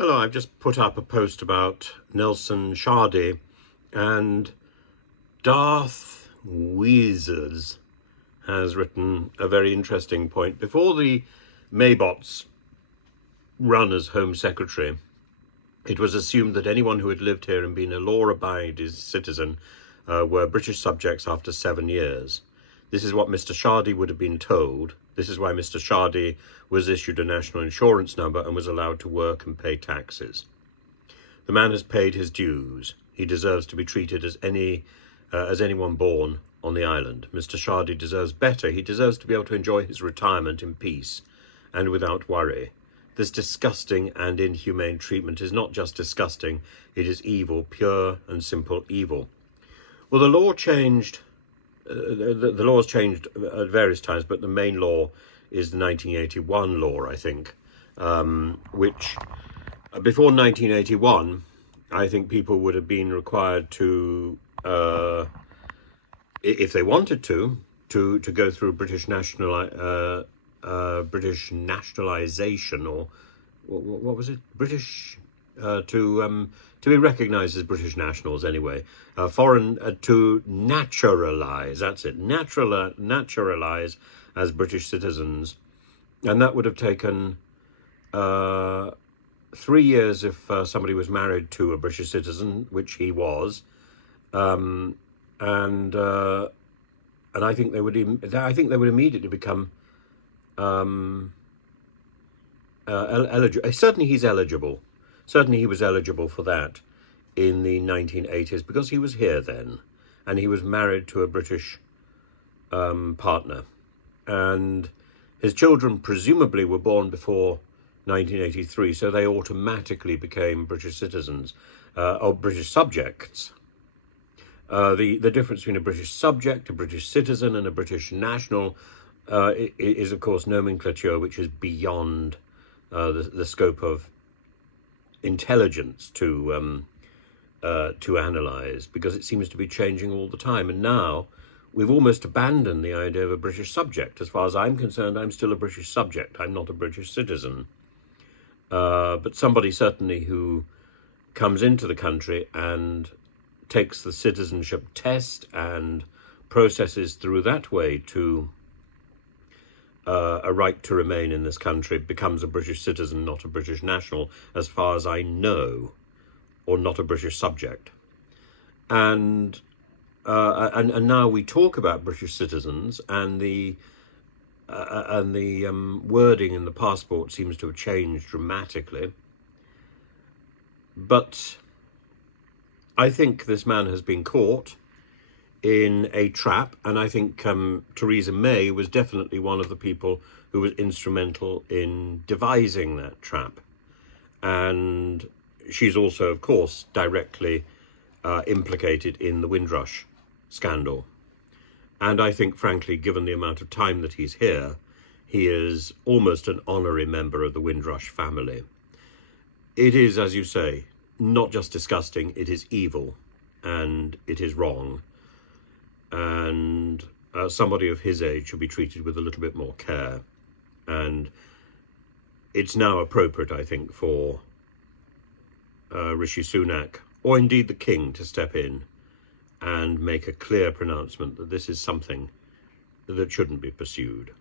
Hello, I've just put up a post about Nelson Shardey and Darth Weezers has written a very interesting point. Before the Maybots run as Home Secretary, it was assumed that anyone who had lived here and been a law-abiding citizen were British subjects after 7 years. This is what Mr. Shardey would have been told. This is why Mr. Shardey was issued a national insurance number and was allowed to work and pay taxes. The man has paid his dues. He deserves to be treated as anyone born on the island. Mr. Shardey deserves better. He deserves to be able to enjoy his retirement in peace and without worry. This disgusting and inhumane treatment is not just disgusting, it is evil, pure and simple evil. Well, the law changed. The law has changed at various times, but the main law is the 1981 law, I think, which before 1981, I think people would have been required to, if they wanted to go through British nationalisation, or what was it? To be recognised as British nationals anyway, to naturalise, that's it, naturalise as British citizens. And that would have taken 3 years if somebody was married to a British citizen, which he was, and I think they would immediately become eligible. Certainly he's eligible. Certainly he was eligible for that in the 1980s because he was here then and he was married to a British partner. And his children presumably were born before 1983, so they automatically became British citizens or British subjects. The difference between a British subject, a British citizen and a British national is, of course, nomenclature which is beyond the scope of intelligence to analyse, because it seems to be changing all the time. And now we've almost abandoned the idea of a British subject. As far as I'm concerned, I'm still a British subject. I'm not a British citizen. But somebody certainly who comes into the country and takes the citizenship test and processes through that way to a right to remain in this country becomes a British citizen, not a British national, as far as I know, or not a British subject. And now we talk about British citizens, and the wording in the passport seems to have changed dramatically. But I think this man has been caught in a trap, and I think Theresa May was definitely one of the people who was instrumental in devising that trap. And she's also, of course, directly implicated in the Windrush scandal. And I think, frankly, given the amount of time that he's here, he is almost an honorary member of the Windrush family. It is, as you say, not just disgusting, it is evil, and it is wrong. And somebody of his age should be treated with a little bit more care. And it's now appropriate, I think, for Rishi Sunak, or indeed the King, to step in and make a clear pronouncement that this is something that shouldn't be pursued.